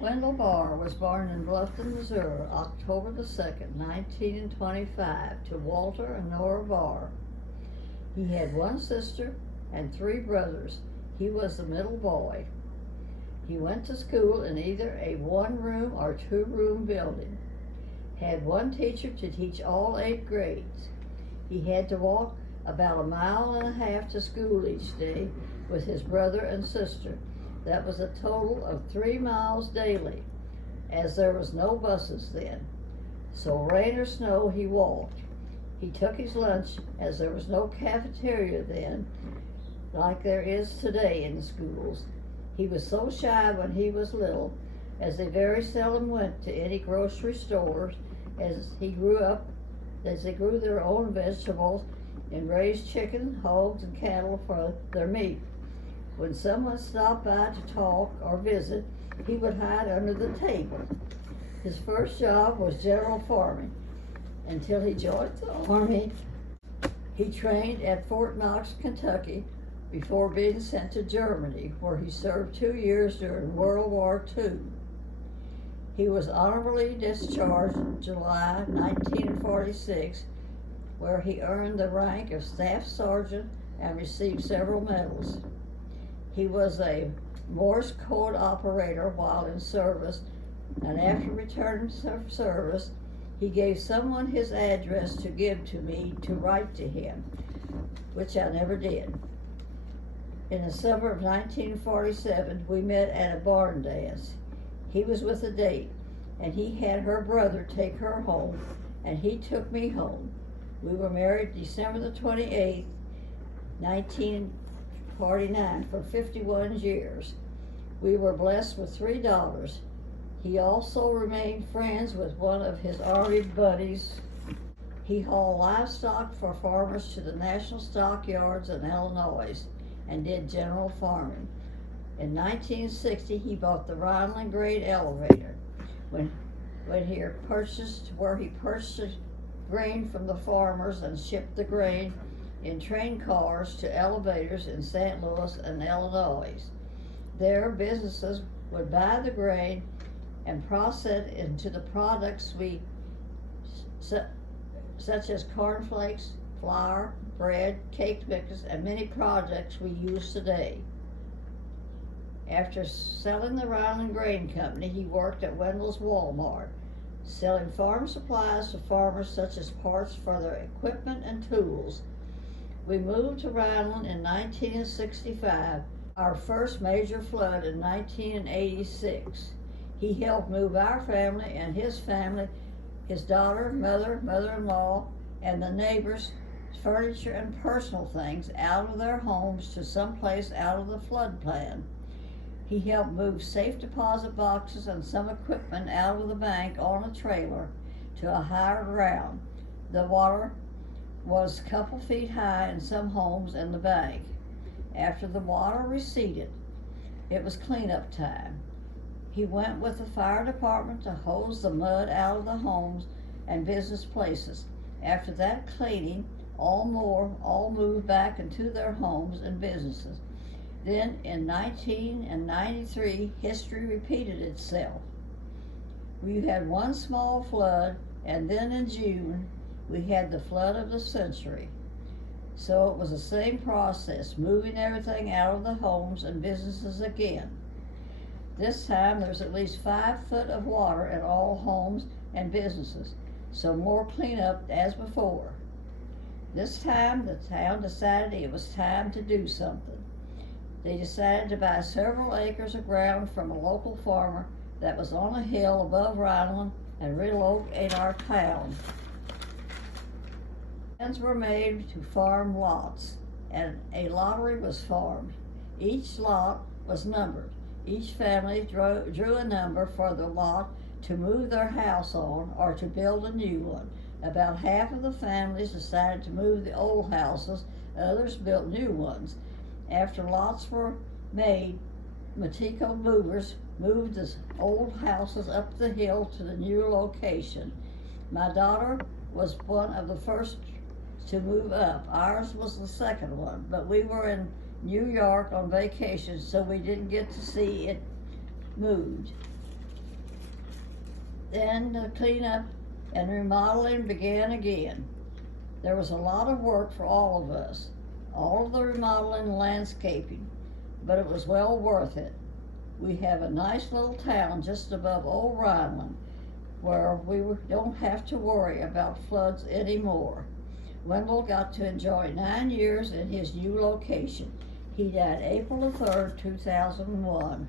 Wendell Barr was born in Bluffton, Missouri, October the 2nd, 1925, to Walter and Nora Barr. He had one sister and three brothers. He was the middle boy. He went to school in either a one-room or two-room building. Had one teacher to teach all 8 grades. He had to walk about 1.5 miles to school each day with his brother and sister. That was a total of 3 miles daily, as there was no buses then. So rain or snow, he walked. He took his lunch, as there was no cafeteria then, like there is today in schools. He was so shy when he was little, as they very seldom went to any grocery stores, as they grew their own vegetables and raised chicken, hogs, and cattle for their meat. When someone stopped by to talk or visit, he would hide under the table. His first job was general farming until he joined the Army. He trained at Fort Knox, Kentucky, before being sent to Germany, where he served 2 years during World War II. He was honorably discharged in July 1946, where he earned the rank of Staff Sergeant and received several medals. He was a Morse code operator while in service, and after returning from service, he gave someone his address to give to me to write to him, which I never did. In the summer of 1947, we met at a barn dance. He was with a date, and he had her brother take her home, and he took me home. We were married December the 28th, 1949, for 51 years. We were blessed with 3 daughters. He also remained friends with one of his Army buddies. He hauled livestock for farmers to the national stockyards in Illinois and did general farming. In 1960, he bought the Rhineland grain elevator where he purchased grain from the farmers and shipped the grain in train cars to elevators in St. Louis and Illinois. There, businesses would buy the grain and process it into the products such as cornflakes, flour, bread, cake mixes, and many products we use today. After selling the Rhineland Grain Company, he worked at Wendell's Walmart, selling farm supplies to farmers such as parts for their equipment and tools. We moved to Rhineland in 1965, our first major flood in 1986. He helped move our family and his family, his daughter, mother-in-law, and the neighbors' furniture and personal things out of their homes to someplace out of the floodplain. He helped move safe deposit boxes and some equipment out of the bank on a trailer to a higher ground. The water was a couple feet high in some homes in the bank. After the water receded, it was cleanup time. He went with the fire department to hose the mud out of the homes and business places. After that cleaning, all moved back into their homes and businesses. Then in 1993, history repeated itself. We had one small flood, and then in June, we had the flood of the century. So it was the same process, moving everything out of the homes and businesses again. This time there's at least 5 foot of water in all homes and businesses, so more cleanup as before. This time the town decided it was time to do something. They decided to buy several acres of ground from a local farmer that was on a hill above Rhineland and relocate our town. Plans were made to farm lots, and a lottery was formed. Each lot was numbered. Each family drew a number for the lot to move their house on or to build a new one. About half of the families decided to move the old houses, others built new ones. After lots were made, Matico movers moved the old houses up the hill to the new location. My daughter was one of the first to move up. Ours was the second one, but we were in New York on vacation, so we didn't get to see it moved. Then the cleanup and remodeling began again. There was a lot of work for all of us, all of the remodeling and landscaping, but it was well worth it. We have a nice little town just above Old Rhineland where we don't have to worry about floods anymore. Wendell got to enjoy 9 years in his new location. He died April the 3rd, 2001.